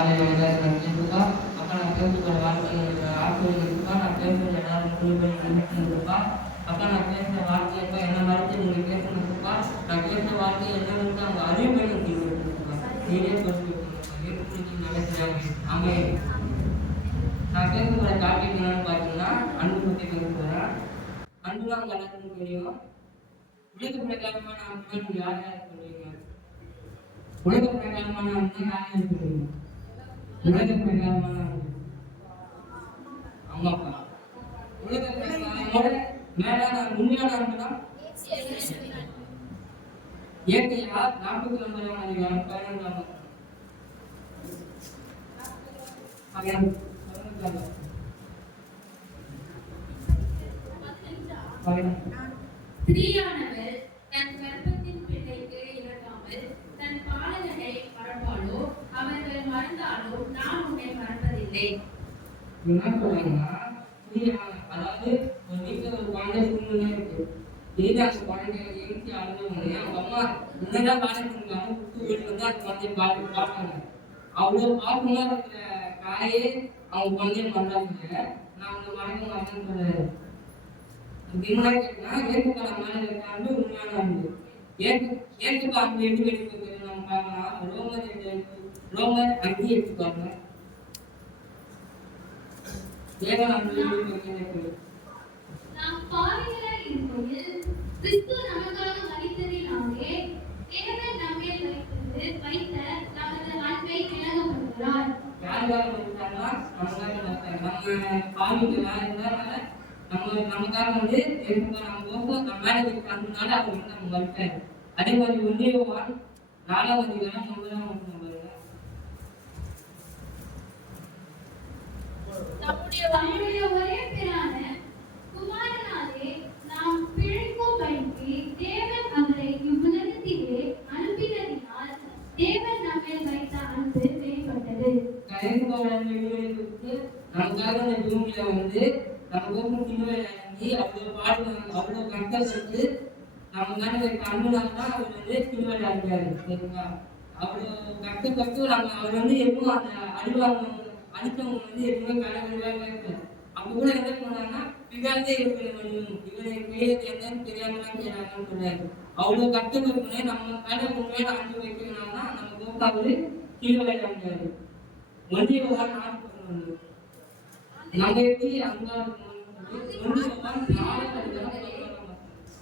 ரூபா அப்புறம் நான் பேசுகிற வார்த்தை ஆசிரியர் ரூபா நான் பேசுகிற எல்லாரும் முடிவு ரூபா அப்புறம் நான் பேசுகிற வார்த்தை இப்போ என்ன மறுத்து நீங்கள் பேசணும் ரூபா நான் பேசுகிற வார்த்தை என்னன்னு அவங்க அறிவு பண்ணி ரூபா நீங்களே சொல்லி நினைக்கிறாங்க ஆமே. நான் பேசுகிற டாபிக் என்னன்னு பார்த்தீங்கன்னா அன்பு பற்றி பேச போகிறேன். அன்புலாம் உங்கள் எல்லாத்துக்கும் தெரியும். உலக பிரகாரமான அன்பு நீங்கள் யார் யார் சொல்லுவீங்க? உலக பிரகாரமான அன்பு யார் யார் சொல்லுவீங்க? உலக பிரகாரமான அம்மா அப்பா. உலக பிரகாரமோட மேலான உண்மையான அன்புனா இயற்கையா 49ஆம் அதிகாரம் 15ஆம் ஸ்திரீயானவள் தன் கர்ப்பத்தின் பிள்ளைக்கு இறங்காமல் தன் பாலகனை மறப்பாளோ அவர்கள் மறந்தாலோ நான் உன்னை மறப்பதில்லை. அதாவது ஒரு வீட்டுல ஒரு குழந்தை சூழ்நிலை இருக்கு. அந்த குழந்தைய எழுச்சி அழுதவங்க அவங்க அம்மா என்னதான் பாடிருக்காங்க வீட்டுல வந்து அந்த குழந்தைய பாடுறாங்க. அவ்வளவு பாசமா இருக்கிற காயே அவங்க குழந்தைய பண்றாங்க. நான் அவங்க மறக்க மாட்டேன்னு சொல்றாரு. ஏற்கப்பட மாதிரி இருக்காண்டு உண்மையான அன்பு. ஏற்கப்ப அன்பு எப்படி எடுத்துக்கிறது நம்ம பார்க்கலாம். ரோமர் 5 எடுத்துக்காங்க. நாம் பாவிகளாய் இருக்கையில் கிறிஸ்து நமக்காக மரித்ததினாலே தேவன் நம்மேல் வைத்த நமது அன்பை விளங்கப்படுத்துகிறார். யாருக்காக மரித்தாங்களா? நம்ம பாவிகளா இருந்தால நமக்காக வந்து நம்ம மேல இருக்க அன்புனால அவர் வந்து நம்ம மறுத்தாரு. அதே மாதிரி 1 யோவான் 4ஆம் அதிகாரம் 9ஆம் வசனம் பாருங்க. தம்முடைய ஒரே பேரான குமாரனாலே நாம் பிழைக்கும்படிக்கு தேவன் அவரை இவ்வுலகத்திலே அனுப்பினதினால் தேவன் நம்மேல் வைத்த அன்பு வெளிப்பட்டது. நமக்காக இந்த பூமியில வந்து நம்ம சிலுவையில இறங்கி அவ்வளவு பாடுவாங்க, அவ்வளவு கஷ்டப்பட்டு நமக்கான அன்புனால்தான் அவர் வந்து சிலுவையில இருக்காரு. சரிங்களா? அவ்வளவு கஷ்டப்பட்டு அவர் வந்து எதுவும் அந்த அழித்தவங்க வந்து எதுவுமே கலவரமாக இருக்காரு. அப்ப கூட என்ன சொன்னாங்கன்னா பிகாந்தே இருக்கிற முடியும் இவரை செய்யறது என்னன்னு தெரியாமலாம் செய்யறாங்கன்னு சொன்னாரு. அவ்வளவு கஷ்டப்பட்டு நம்ம மேல உண்மையில அன்பு வைக்கிறதுனால நம்ம போக்கு அவரு சிலுவையில இருக்காரு. 1 யோவான் 4 நம்ம எப்படி அன்பா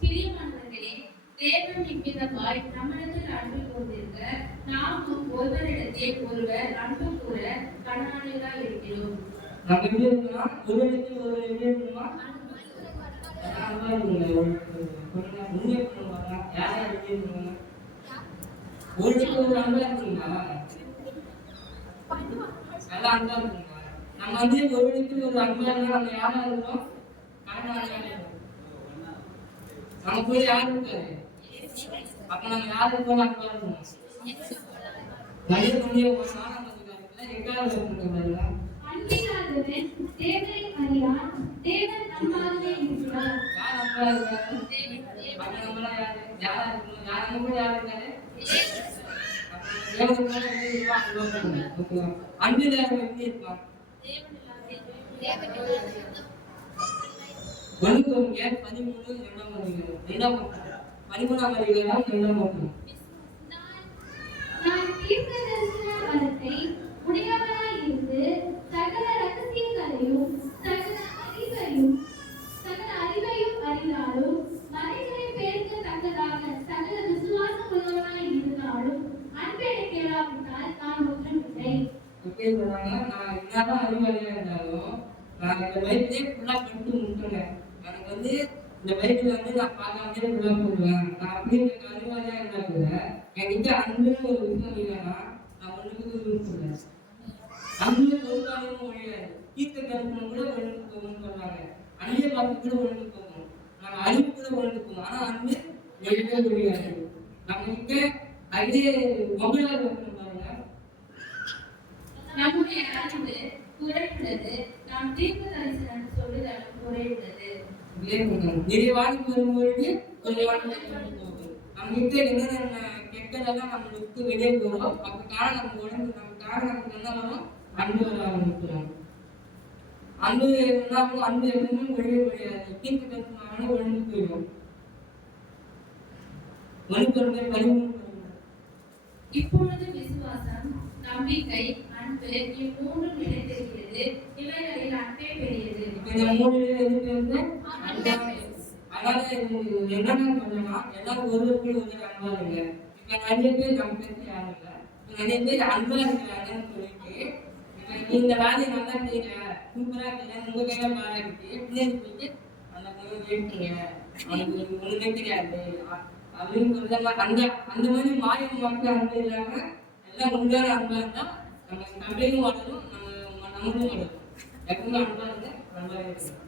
பிரியமானவர்களே, தேவன் இவ்விதமாய் நம்மிடத்தில் அன்பு கொண்டிருக்க நாமும் ஒருவரிடத்தில் ஒருவர் அன்பு கூற கடனாளிகளாய் இருக்கிறோம். நம்ம எப்படி இருக்கோம்னா ஒருவரிடத்தில் ஒருவர் எப்படி இருக்கணுமா? அன்பா இருக்கணும். உண்மை பண்ணுவாங்க. யார் யார் எப்படி இருக்கணுங்க? ஒருவருக்கு ஒரு அன்பா இருக்கீங்களா? எல்லாம் அன்பா இருக்குங்க. நம்ம வந்து ஒருவருக்கு ஒரு அன்பா இருந்தா நம்ம யாரா இருக்கோம்? நம்ம கூட யாரு இருக்காரு? அப்ப நம்ம யாரு இருக்கோம்? அன்பா இருக்கணும். நிறைய துணியை எக்காவது இருக்காங்க. அன்பினாதவன் தேவனை அறியான், தேவன் நம்மாகவே இருக்கிறார். யார் அன்பா இருக்காரு? அப்ப நம்மளா யாரு? யாரா இருக்கணும்? யார் நம்ம கூட யாரு இருக்காரு? அன்பில் எப்படி இருக்கான்? 13ஆம் அதிகாரம் 2ஆம் நான் தீர்க்கதரிசன வரத்தை உடையவனாய் இருந்து சகல ரகசியங்களையும் சகல அறிவையும் அறிந்தாலும் மறைகளை பேசத்தக்கதாக சகல விசுவாசம் உள்ளவனாய் இருந்தாலும் அன்பை கேளாவிட்டால் நான் ஒன்றுமில்லை. நான் என்னதான் அறிவாளியா இருந்தாலும் நான் இந்த பைபிளே ஃபுல்லா படித்து முடிச்சுட்டேன். எனக்கு வந்து இந்த பைபிள் வந்து நான் பார்க்காமலே ஃபுல்லா போடுவேன். நான் அப்படி எனக்கு அறிவாளியா இருந்தா கூட என்கிட்ட அன்புன்னு ஒரு விஷயம் இல்லைன்னா நான் ஒண்ணுக்கு யூஸ் பண்ணுவேன். அன்பு ஒரு காரியமும் ஒழியாது. தீர்க்க தரிசனம் கூட ஒழுங்கு போகணும்னு சொல்றாங்க. அந்நிய பார்த்து கூட ஒழுங்கு போகணும். நாங்க அறிவு கூட ஒழுங்கு போகணும். ஆனா அன்பு எழுத முடியாது. நம்ம கிட்ட அதே மொபைலா இருக்கணும் பாருங்க. நம்முடைய அறிவு குறைவுள்ளது, நாம் தீர்க்க தரிசனம் சொல்லுதலும் குறைவுள்ளது. நிறைவாக வரும்பொழுது குறைவாக போகுது. நம்ம கிட்ட என்னென்ன கெட்டதெல்லாம் நம்ம விட்டு வெளியே போகிறோம். அப்ப காலம் நம்ம உடம்பு நம்ம காரணத்துக்கு என்ன வரும்? அன்பு வர ஆரம்பிக்கிறோம். அன்பு இருந்தாலும் அன்பு எப்பவுமே ஒழிய முடியாது. தீர்க்க தரிசனம் ஒழிஞ்சு போயிடும். மனுப்பொருளை பதிமூணு. இப்பொழுது விசுவாசம், நம்பிக்கை, அன்பு இம்மூன்றும் நிலைத்திருக்கிறது. இவைகளில் அன்பே பெரியது. இந்த மூணுல எதுக்கு வந்து அதனால என்னன்னு சொல்லணும்னா எல்லாரும் ஒருவருக்கு ஒருவர் அன்பா இருங்க. இப்ப நிறைய பேர் நம்ம பேச யாரும் இல்லை. நிறைய பேர் அன்பா இருக்கிறாங்கன்னு சொல்லிட்டு இந்த வேலையை நல்லா செய்யுங்க, சூப்பரா இருக்கிறேன், உங்க கையில பாராட்டி பிள்ளைங்க போயிட்டு அந்த பொண்ணு கேட்டீங்க, அவனுக்கு ஒண்ணுமே தெரியாது அப்படின்னு சொல்றாங்க. அந்த மாதிரி மாயம் மக்கள் அன்பு இல்லாம எல்லாம் உண்மையான அன்பா இருந்தா நம்ம சபையும் வளரும், நம்மளும் வளரும். எப்பவுமே அன்பா இருந்தா நல்லா இருக்கும்.